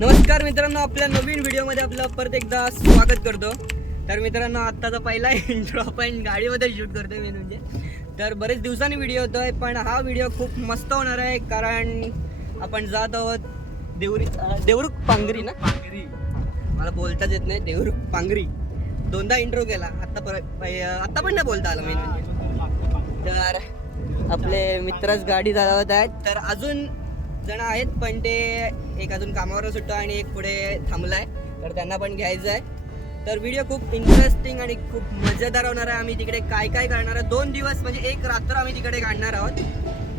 नमस्कार मित्रांनो आपल्या नवीन व्हिडिओमध्ये आपलं परत एकदा स्वागत करतो. तर मित्रांनो आत्ताचा पहिला इंट्रो आपण गाडीमध्ये शूट करतोय मेन म्हणजे. तर बरेच दिवसांनी व्हिडिओ होतोय पण हा व्हिडिओ खूप मस्त होणार आहे कारण आपण जात आहोत देवरी देवरुख पांगरी ना? मला बोलताच येत नाही देवरुख पांगरी. दोनदा इंट्रो केला आत्ता परत आत्ता पण नाही बोलता आलं मेन म्हणजे. तर आपले मित्रच गाडी चालवत आहेत. तर अजून जण आहेत पण ते एक अजून कामावर सुटतो आणि एक पुढे थांबलाय. तर त्यांना पण घ्यायचं आहे तर व्हिडिओ खूप इंटरेस्टिंग आणि खूप मजेदार होणार आहे. आम्ही तिकडे काय काय करणार आहे दोन दिवस म्हणजे एक रात्र आम्ही तिकडे काढणार आहोत.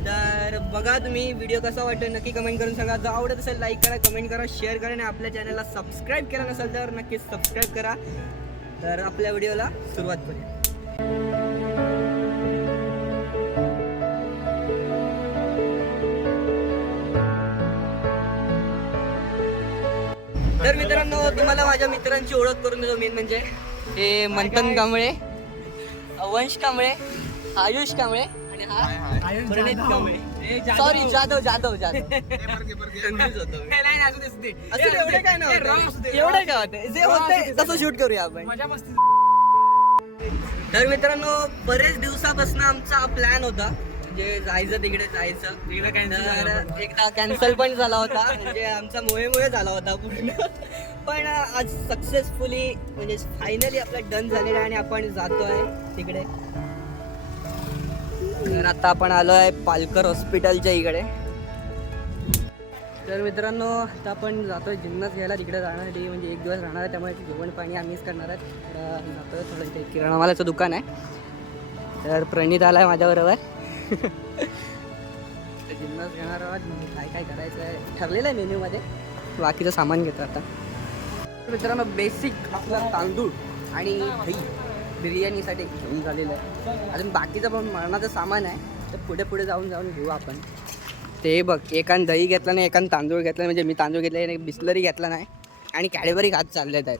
तर बघा तुम्ही व्हिडिओ कसा वाटतो नक्की कमेंट करून सांगा. जर आवडत असेल लाईक करा कमेंट करा शेअर करा आणि आपल्या चॅनलला सबस्क्राईब केला नसेल तर नक्कीच सबस्क्राईब करा. तर आपल्या व्हिडिओला सुरुवात करूया. माझ्या मित्रांची ओळख करून देतो मेन म्हणजे? हे मंथन कांबळे वंश कांबळे आयुष कांबळे आणि हा प्रणित कांबळे. सॉरी जाधव. जाधव जाधव होतो. असू एवढं काय नाही होत. एवढं काय होत जे होतंय तसं शूट करूया आपण. तर मित्रांनो बरेच दिवसापासून आमचा प्लॅन होता. म्हणजे जायचं तिकडे जायचं. तर एकदा कॅन्सल पण झाला होता. म्हणजे आमचा मोहेमुळे झाला होता पूर्ण. पण आज सक्सेसफुली म्हणजे फायनली आपलं डन झालेला आहे आणि आपण जातोय तिकडे. तर आता आपण आलो आहे पालकर हॉस्पिटलच्या इकडे. तर मित्रांनो आता आपण जातोय जिन्नस घ्यायला. तिकडे जाण्यासाठी म्हणजे एक दिवस राहणार आहे त्यामुळे जेवण पाणी आम्हीच करणार आहेत तर जातोय थोडं इथे. किराणामालाचं दुकान आहे. तर प्रणित आहे माझ्याबरोबर. जिन्नस घेणार आहोत. मग काय काय करायचं आहे ठरलेलं आहे मेन्यूमध्ये. बाकीचं सामान घेतो आता. मित्रांनो बेसिक आपला तांदूळ आणि दही बिर्याणीसाठी घेऊन झालेलं आहे. अजून बाकीचं पण मरणाचं सामान आहे. तर पुढे पुढे जाऊन जाऊन घेऊ आपण. ते बघ एकान दही घेतला नाही एकान तांदूळ घेतला म्हणजे मी तांदूळ घेतले आणि बिस्लरी घेतला नाही. आणि कॅडबरी खात चाललेत आहेत.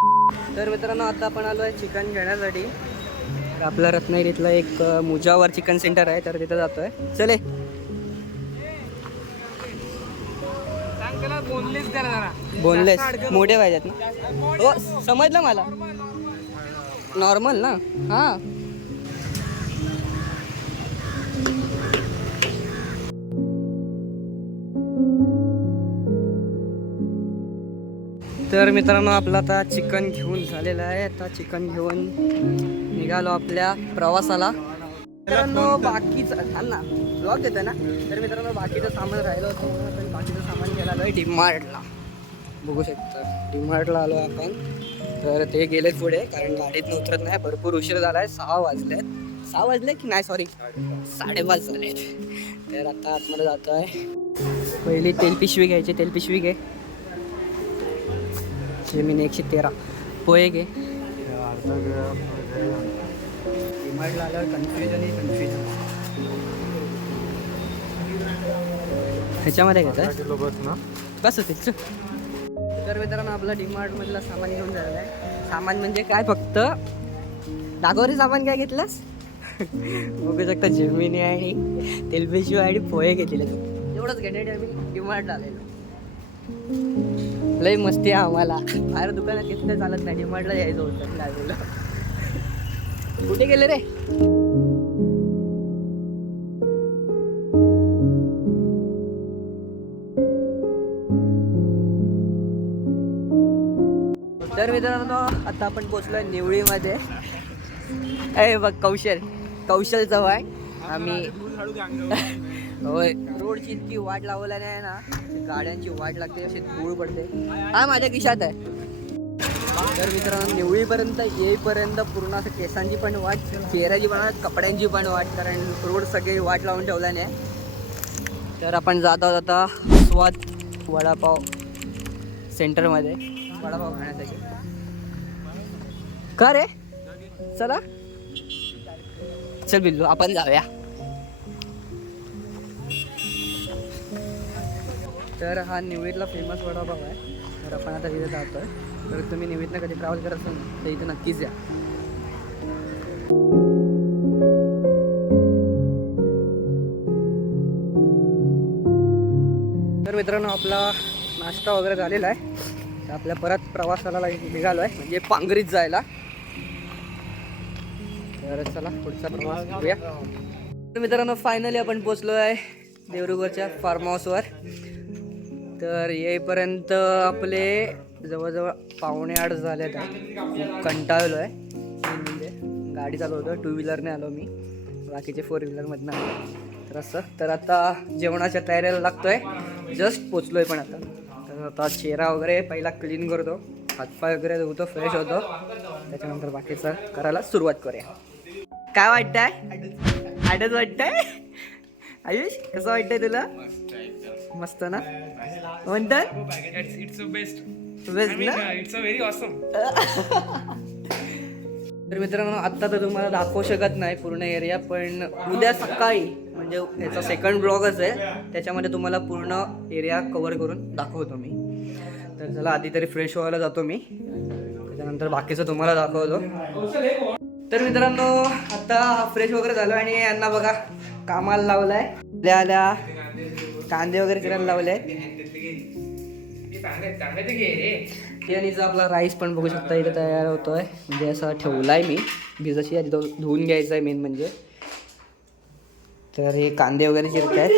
तर मित्रांनो आता आपण आलो आहे चिकन घेण्यासाठी. आपला रत्नागिरीतलं एक मुजावर चिकन सेंटर आहे तर तिथं जातोय. चले. बोनलेस मोठे पाहिजेत ना. हो समजलं मला. नॉर्मल ना? हां. तर मित्रांनो आपलं आता चिकन घेऊन झालेलं आहे. आता चिकन घेऊन निघालो आपल्या प्रवासाला. मित्रांनो बाकीचं ना ब्लॉग देतं ना? तर मित्रांनो बाकीचं सामान राहिलं होतं. आपण बाकीचं सामान घ्यायला आलो आहे डीमार्टला बघू शकता डीमार्टला आलो आहे आपण. तर ते गेलेत पुढे कारण गाडीत उतरत नाही. भरपूर उशीर झाला आहे सहा वाजलेत. सहा वाजले की नाही सॉरी साडेपाच झालेत. तर आता आतमध्ये जातो आहे पहिली तेल पिशवी घ्यायची तेल पिशवी घे. जमीन एकशे तेरा पोहे घे डिमार्टला आल्यावर कन्फ्युजन आणि कन्फ्युजन ह्याच्यामध्ये घेतात बस होते चल. तर मित्रांनो आपलं डीमार्टमधलं सामान घेऊन झालेलं आहे. सामान म्हणजे काय फक्त? दाखवरे सामान काय घेतलंस? बघू शकता जमिनी आणि तेलबिशू आणि पोहे घेतलेले. एवढंच घेण्यासाठी आम्ही डिमार्ट आलेलो. लय मस्ती आहे आम्हाला. बाहेर दुकानात तिथं चालत नाही. डीमार्टला यायचं होतं. लागलेलं कुठे गेले रे? तर मित्रांनो आता आपण पोचलोय निवळीमध्ये. अरे बघ कौशल. कौशल जवळ आम्ही होय. रोडची इतकी वाट लावल्याने आहे ना गाड्यांची वाट लागते अशी धूळ पडते. हा माझ्या खिशात आहे. तर मित्रांनो निवळीपर्यंत येईपर्यंत पूर्ण असं केसांची पण वाट चेहऱ्याची पण वाट कपड्यांची पण वाट कारण रोड सगळी वाट लावून ठेवल्याने. तर आपण जात आहोत आता स्वाद वडापाव सेंटरमध्ये. वडापाव खाण्यासाठी. का रे? चला. चल बिल्लू आपण जाऊया. तर हा निवेदला फेमस वडापाव आहे. तर आपण आता तिथे जातो आहे तर तुम्ही निवडीतनं कधी ट्रॅव्हल करत असाल तर इथे नक्कीच या. तर मित्रांनो आपला नाश्ता वगैरे झालेला आहे. तर आपल्या परत प्रवासाला निघालो आहे म्हणजे पांगरीत जायला. तर चला पुढचा प्रवास करूया. तर मित्रांनो फायनली आपण पोचलो आहे देवरुगरच्या फार्म हाऊसवर तर येईपर्यंत आपले जवळजवळ पावणे आठ झाले आहेत खूप कंटाळलो आहे म्हणजे गाडी चालवतो टू व्हीलरने आलो मी. बाकीचे फोर व्हीलरमधनं आलो. तर असं. तर आता जेवणाच्या तयारीला लागतो आहे जस्ट पोचलो आहे पण आता. तर आता चेहरा वगैरे पहिला क्लीन करतो. हातपाय वगैरे धुतो फ्रेश होतो. त्याच्यानंतर बाकीचं करायला सुरुवात करूया. काय वाटतंय? आडच वाटतंय? आयुष कसं वाटतंय तुला? मस्त ना? म्हणतात. बेस्ट ना? very awesome. तर मित्रांनो आत्ता तर तुम्हाला दाखवू शकत नाही पूर्ण एरिया पण उद्या सकाळी म्हणजे याचा सेकंड ब्लॉगच आहे त्याच्यामध्ये तुम्हाला पूर्ण एरिया कवर करून दाखवतो मी. तर चला आधी तरी फ्रेश व्हायला जातो मी. त्याच्यानंतर बाकीचं तुम्हाला दाखवतो. तर मित्रांनो आता फ्रेश वगैरे झालो आणि यांना बघा कामाला लावलाय. आल्या आल्या. कांदे वगैरे चिरायला लावले त्यानीचा आपला राईस पण बघू शकता इथे तयार होतोय. म्हणजे असा ठेवलाय मी. भिजशी आधी धुवून घ्यायचा आहे मेन म्हणजे. तर हे कांदे वगैरे चिरत आहेत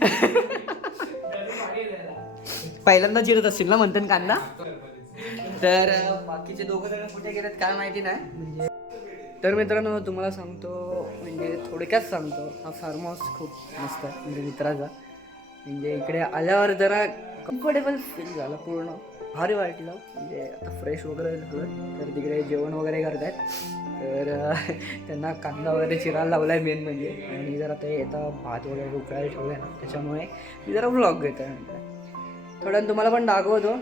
पहिल्यांदा चिरत असतील ना म्हणतात कांदा? तर बाकीचे दोघं जण कुठे गेलेत काय माहिती नाही. म्हणजे तर मित्रांनो तुम्हाला सांगतो म्हणजे थोडक्यात सांगतो हा फार्म हाऊस खूप मस्त आहे म्हणजे मित्राचा. म्हणजे इकडे आल्यावर जरा कम्फर्टेबल फील झालं पूर्ण. भारी वाटलं. म्हणजे आता फ्रेश वगैरे झालं तर तिकडे जेवण वगैरे करतायत. तर त्यांना कांदा वगैरे चिरायला लावला आहे मेन म्हणजे. आणि जरा ते येता भात वगैरे उकळायला ठेवलं आहे ना त्याच्यामुळे मी जरा व्लॉग घेतो आहे थोड्यानं तुम्हाला पण दाखवतो.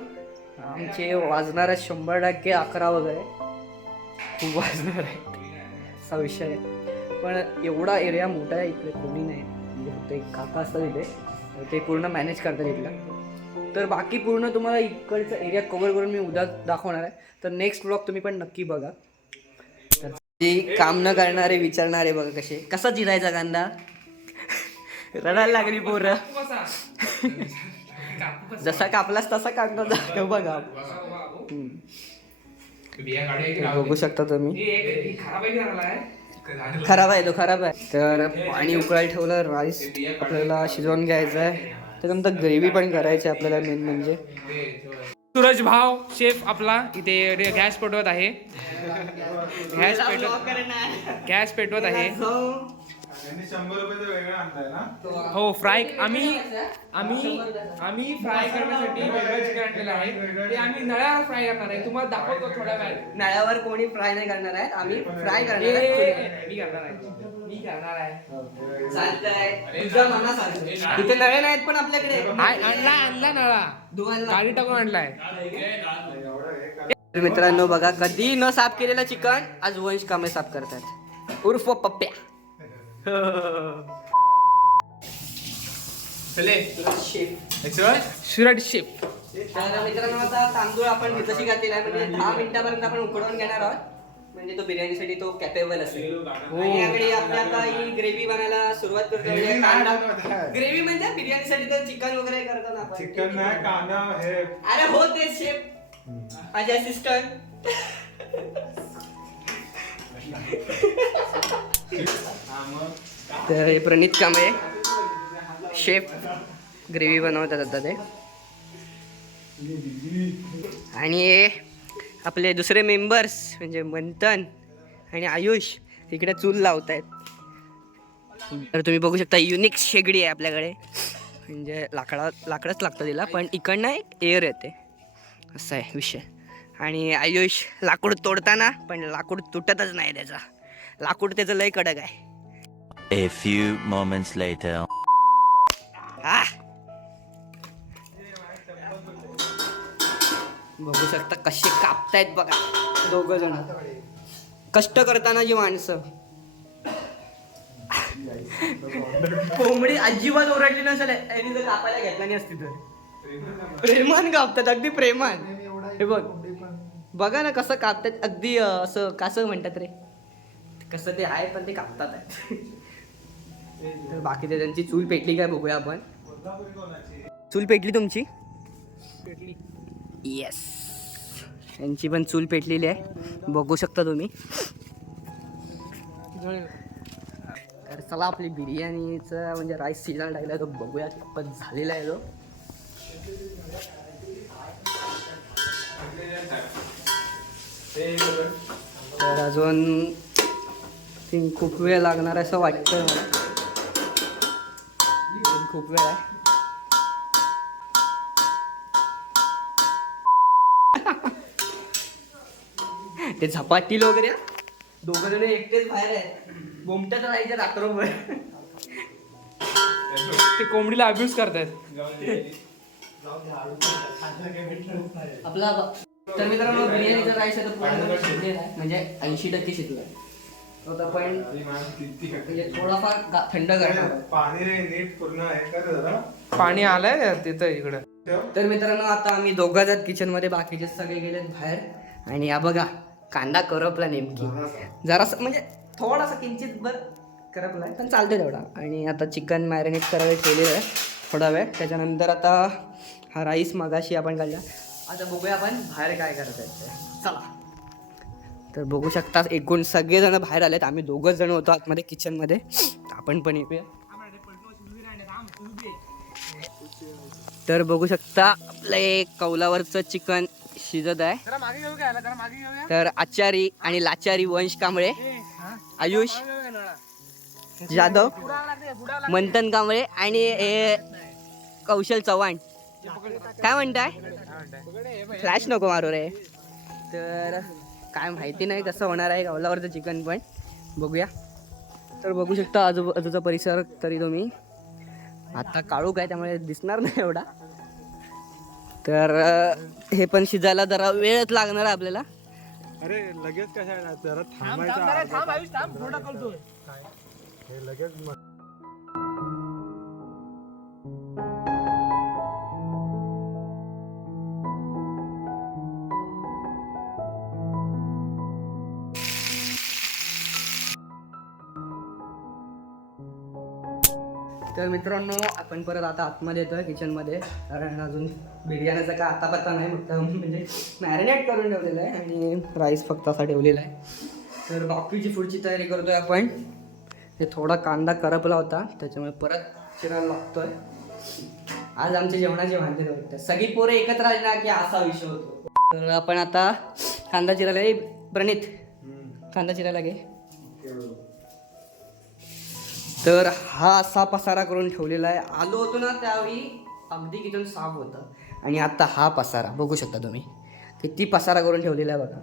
आमचे वाजणार आहेत शंभर टक्के अकरा वगैरे. खूप वाजणार आहेत. असा विषय आहे. पण एवढा एरिया मोठा आहे इकडे कोणी नाही. म्हणजे फक्त एक काका असतात इथे. ते पूर्ण मॅनेज करतात इथला. तर बाकी पूर्ण तुम्हाला इकडचा एरिया कवर करून मी उद्या दाखवणार आहे. तर नेक्स्ट ब्लॉग तुम्ही पण नक्की बघा. तर ते काम न करणारे विचारणारे बघा कसे. कसा चिरायचा कांदा? रडायला लागली पोरं. जसा कापलास तसा कांदा जातो बघा. बघू शकता तुम्ही. खराब आहे तो खराब आहे. तर पाणी उकळायला ठेवलं राईस आपल्याला शिजवून घ्यायचं आहे त्याच्यानंतर ग्रेव्ही पण करायची आहे आपल्याला मेन म्हणजे. सूरज भाव शेफ आपला इथे गॅस पेटवत आहे. गॅस पेटवत गॅस पेटवत आहे. हो फ्राय आम्ही आम्ही आम्ही फ्राय करण्यासाठी वेगळं चिकन आणलेलं आहे. ते आम्ही नळ्यावर फ्राय करणार आहे. तुम्हाला दाखवतो थोड्या वेळात. नळ्यावर कोणी फ्राय नाही करणार आहे. आम्ही फ्राय करणार आहे. मी करणार आहे. मी करणार आहे. चालतंय. तुझ्या मनासारखं इथे नळे नाहीत पण आपल्याकडे. आणला आणला नळा. गाडी टाकून आणलाय. तर मित्रांनो बघा कधी न साफ केलेलं चिकन आज वंश कामे साफ करतात उर्फ पप्प्या. सुरट शेफ. तर मित्रांनो आता तांदूळ आपण भिजशी घातलेला आहे. म्हणजे दहा मिनिटापर्यंत आपण उकडवून घेणार आहोत. म्हणजे तो बिर्याणीसाठी तो कॅपेबल असेल. आणि यावेळी आपली आता ही ग्रेव्ही बनायला सुरुवात करतो. म्हणजे कांदा. ग्रेव्ही म्हणजे बिर्याणीसाठी तर चिकन वगैरे करतो ना आपण. चिकन नाही कांदा हे. अरे हो ते शेफ. माझे असिस्टंट तर हे प्रणित कांबळे शेफ ग्रेव्ही बनवतात आता ते. आणि हे आपले दुसरे मेंबर्स म्हणजे मंथन आणि आयुष इकडे चूल लावत आहेत तर तुम्ही बघू शकता युनिक शेगडी आहे आपल्याकडे. म्हणजे लाकडा लाकडच लागतं तिला पण इकडनं एक एअर येते. असं आहे विषय. आणि आयुष लाकूड तोडताना पण लाकूड तुटतच नाही त्याचा. लाकूड त्याचं लय कडक आहे. A few moments later. आ! बघू शकता कसे कापतायत बघा. दोघ जण. कष्ट करताना जी माणसं. कोंबडी अजिबात ओरडली नसेल. यांनी जर कापायला घेतला नाही असती तर. प्रेमान कापतात अगदी प्रेमान. हे बघ. बघा ना कसं कापतात. अगदी अं, असं कसं म्हणतात रे. कसं ते आहे पण ते कापतात आहे. तर बाकी ते त्यांची चूल पेटली काय बघूया आपण. चूल पेटली तुमची? येस यांची पण चूल पेटलेली आहे. बघू शकता तुम्ही. तर चला आपली बिर्याणीचं म्हणजे राईस शिजायला टाकला तो बघूया पण झालेला आहे तो. तर अजून थिंक खूप वेळ लागणार आहे असं वाटतं मला. खूप वेळ आहे. ते झपाटील वगैरे दोघ जण एकटेच बाहेर आहेत. बोमट्यात राहायचे रात्रभर. ते कोंबडीला अब्यूज करतायत. आपला तर मित्रांनो बिर्याणीचा राईस आहे तो पूर्ण शिजलेला आहे. म्हणजे ऐंशी टक्के शिजला तो आता पण म्हणजे थोडाफार गा- थंड करणार पाणी रे नीट पूर्ण आहे. का रे जरा? पाणी आलंय तिथं इकडं. तर मित्रांनो आता आम्ही दोघं जात किचनमध्ये बाकीचे सगळे गेलेत बाहेर. आणि या बघा कांदा करपला नेमकी. जरासा. म्हणजे थोडासा किंचित बर करपला पण चालतंय तेवढा. आणि आता चिकन मॅरिनेट करायला ठेवलेलं आहे थोडा वेळ. त्याच्यानंतर आता हा राईस मगाशी आपण काढला. आता बघूया आपण बाहेर काय करत आहे चला. तर बघू शकता एकूण सगळेजण बाहेर आलेत. आम्ही दोघंच जण होतो आतमध्ये किचनमध्ये आपण पण येऊया. तर बघू शकता आपलं एक कौलावरचं चिकन शिजत आहे. तर आचारी आणि लाचारी वंश कांबळे आयुष जाधव मंथन कांबळे आणि हे कौशल चव्हाण. काय म्हणताय? फ्लॅश नको मारू रे. तर काय माहिती नाही कसं होणार आहे कौलावरचं चिकन पण. बघूया. तर बघू शकता आजूबाजूचा परिसर तरी तुम्ही. आता काळूक आहे त्यामुळे दिसणार नाही एवढा. तर हे पण शिजायला जरा वेळच लागणार आहे आपल्याला. अरे लगेच कशा जरा थांबायचं हे लगेच मित्रांनो आपण परत आता आतमध्ये येतोय किचनमध्ये कारण अजून बिर्याणीचा काय आता पत्ता नाही फक्त म्हणजे मॅरिनेट करून ठेवलेलं आहे आणि राईस फक्त असा ठेवलेला आहे. तर बाकीची पुढची तयारी करतोय आपण. हे थोडा कांदा करपला होता त्याच्यामुळे परत चिरायला लागतोय. आज आमच्या जेवणाचे वांदे होते. सगळी पोरं एकत्र आली ना की असा विषय होतो. तर आपण आता कांदा चिरायला प्रणित. कांदा चिरायला घे. तर हा असा पसारा करून ठेवलेला आहे. आलो होतो ना त्यावेळी अगदी किचन साफ होतं. आणि आता हा पसारा बघू शकता तुम्ही किती पसारा करून ठेवलेला आहे बघा.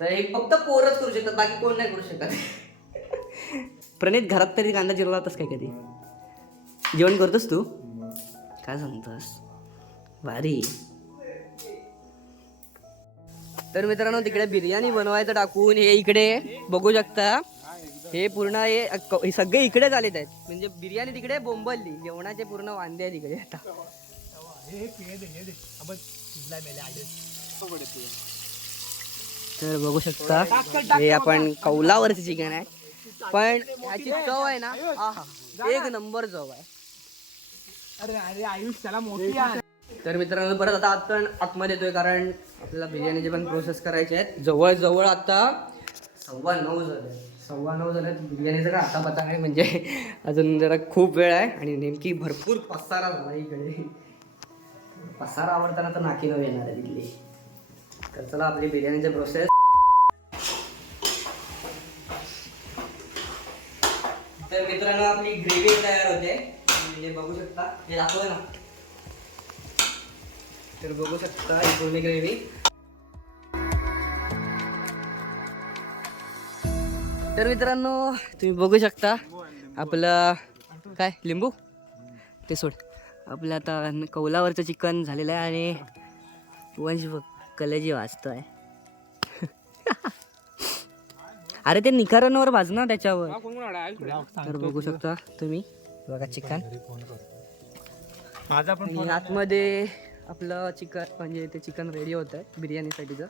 तर हे फक्त पोरच करू शकतात बाकी कोण नाही करू शकत. प्रणित घरात तरी कांदा चिरला होतास काय कधी? जेवण करतोस तू? काय सांगतोस? भारी. तर मित्रांनो तिकडे बिर्याणी बनवायचं टाकून हे इकडे बघू शकता. हे पूर्ण हे सगळे इकडेच आलेत आहेत. म्हणजे बिर्याणी तिकडे बोंबलली जेवणाचे पूर्ण वांदे आहेत इकडे आता. तर बघू शकता हे आपण कौलावरचं चिकन आहे. पण ह्याची चव आहे ना एक नंबर चव आहे. अरे अरे मोठी तर मित्रांनो परत आता आपण आतमध्ये येतोय कारण आपल्याला बिर्याणीचे पण प्रोसेस करायचे आहेत. जवळ जवळ आता सव्वा नऊ झाले. सव्वा नऊ झालं बिर्याणीचा का आता पता आहे म्हणजे अजून जरा खूप वेळ आहे आणि नेमकी भरपूर पसारा झाला इकडे. पसारा आवडताना तर नाकी नऊ येणार आहे तिथली. तर चला आपली बिर्याणीचे प्रोसेस तर मित्रांनो आपली ग्रेव्ही तयार होते. म्हणजे बघू शकता हे दाखव ना. तर बघू शकता ही पूर्ण ग्रेव्ही तर मित्रांनो तुम्ही बघू शकता आपलं काय लिंबू? ते सोड. आपलं आता कौलावरचं चिकन झालेलं आहे आणि वंश कलेजी वाचतोय अरे ते निखारांवर त्याच्यावर. आला? आयुष कुठे? तर बघू शकता तुम्ही. बघा चिकन. माझा पण आतमध्ये आपलं चिकन म्हणजे ते चिकन रेडी होत आहे बिर्याणीसाठीचं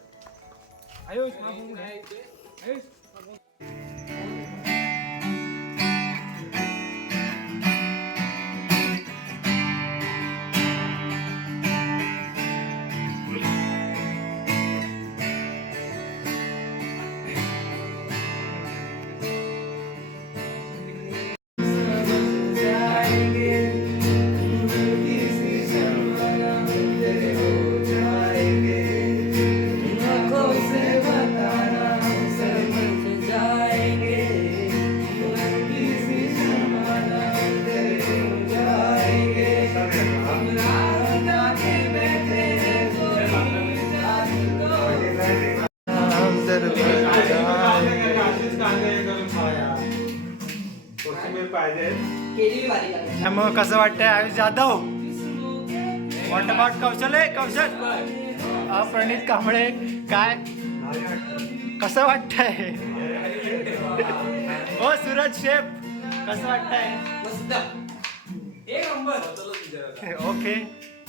वाटतंय. आयुष जाधव. वॉट अबाउट कौशल आहे कौशल. प्रणित कांबळे काय? कसं वाटतंय? हो सूरज शेफ कसं वाटतंय? ओके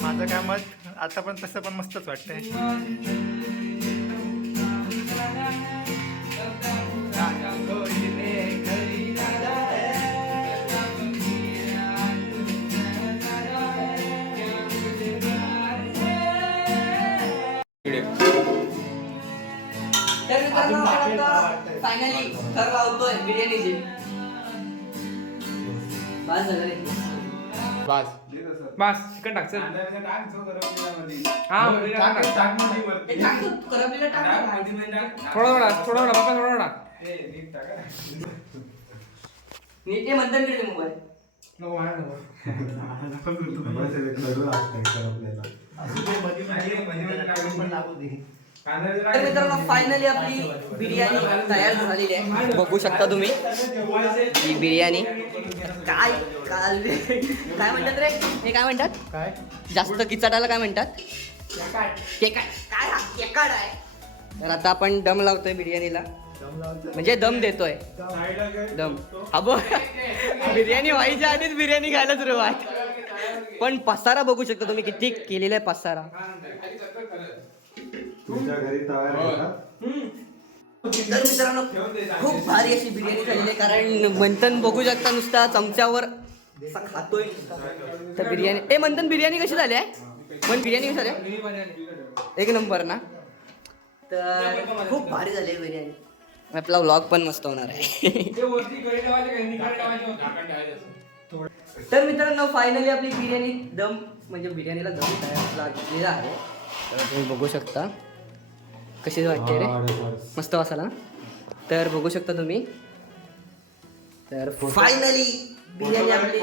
माझं काय मत? आता पण तसं पण मस्तच वाटतंय. तर आता फायनली थर लावतोय बिर्याणीची बस झालं रे. बस. चिकन टाक चल. हा मध्ये टाक, टाक. हे टाक तू, तू करपलेलं टाक ना. थोडा थोडा थोडा थोडा बाबा थोडा थोडा नीट हे. मंथनकडे मोबाईल. तर मित्रांनो फायनली आपली बिर्याणी तयार झालेली आहे. बघू शकता तुम्ही ही बिर्याणी. काय? काल काय म्हणतात रे? हे काय म्हणतात? काय? जास्त किचाटाला काय म्हणतात? काय हा? केकाड आहे. तर आता आपण दम लावतोय बिर्याणीला. म्हणजे दम देतोय. दम. हा बघ. बिर्याणी व्हायच्या आधीच बिर्याणी खायला सुरुवात. पण पसारा बघू शकता तुम्ही किती केलेला आहे पसारा. तुमच्या घरी तयार आहे का? तर मित्रांनो खूप भारी अशी बिर्याणी झालेली आहे कारण मंथन बघू शकता नुसता चमच्यावर असा खातोय. तर बिर्याणी ए मंथन बिर्याणी कशी झाली आहे? पण बिर्याणी कशी झाली आहे? एक नंबर ना? तर खूप भारी झाली आहे बिर्याणी. आपला व्लॉग पण मस्त होणार आहे. तर मित्रांनो फायनली आपली बिर्याणी दम म्हणजे बिर्याणीला दम तयार लागलेला आहे. तर तुम्ही बघू शकता. कशी वाटते रे? मस्त वासाला. ना? तर बघू शकता तुम्ही. तर फायनली बिर्याणी आपली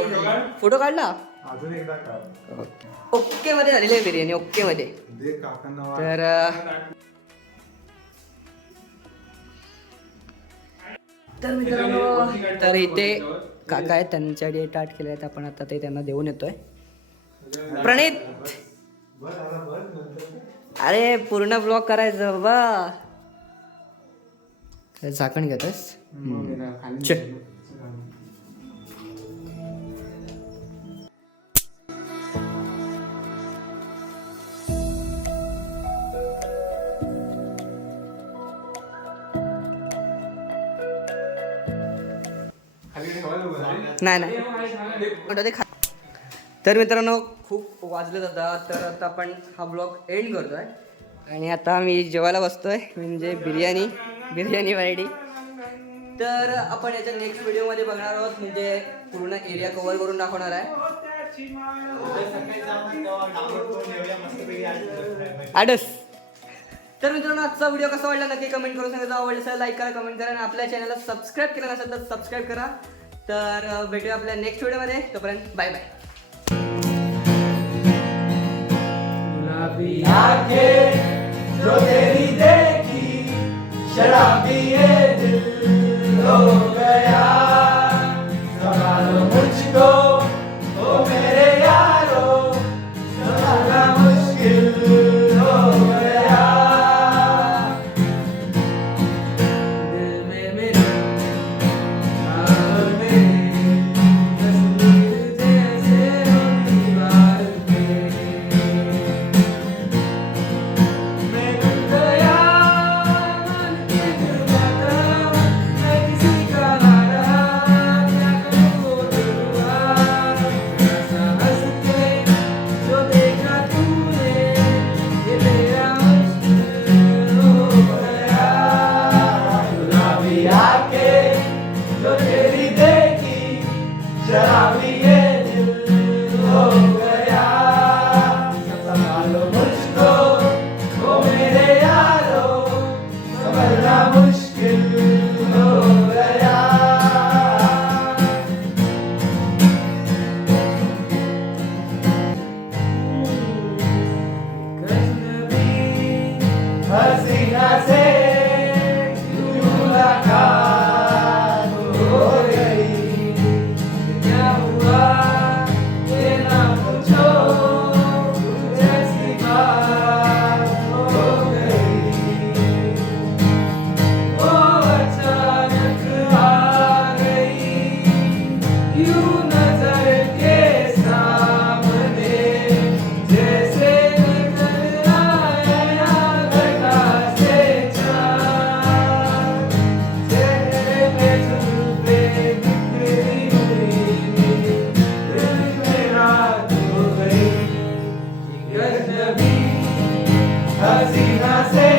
फोटो काढला? अजून एकदा का ओके मध्ये झालेली आहे बिर्याणी ओके मध्ये. तर तर मित्रांनो तर इथे काका आहेत त्यांच्याकडे टाट केले आहेत आपण आता ते त्यांना देऊन येतोय. प्रणित! अरे पूर्ण ब्लॉग करायचं बाबा. झाकण घेतोस. नाही नाही. तर मित्रांनो खूप वाजले जातं तर आता आपण हा ब्लॉग एंड करतोय. आणि आता मी जेवायला बसतोय म्हणजे बिर्याणी बिर्याणी वायडी तर आपण याच्या नेक्स्ट व्हिडिओमध्ये बघणार आहोत म्हणजे पूर्ण एरिया कव्हर करून दाखवणार आहे. आडस. तर मित्रांनो आजचा व्हिडिओ कसा वाटला नक्की कमेंट करून सांगा. आवडलं असेल लाईक करा कमेंट करा. आणि आपल्या चॅनलला सबस्क्राईब केलं नसेल तर सबस्क्राईब करा. तर भेटूया आपल्या नेक्स्ट व्हिडिओमध्ये तोपर्यंत bye bye Şerabi hake Roderi deki Şerabi edil Oh Yes. hacer.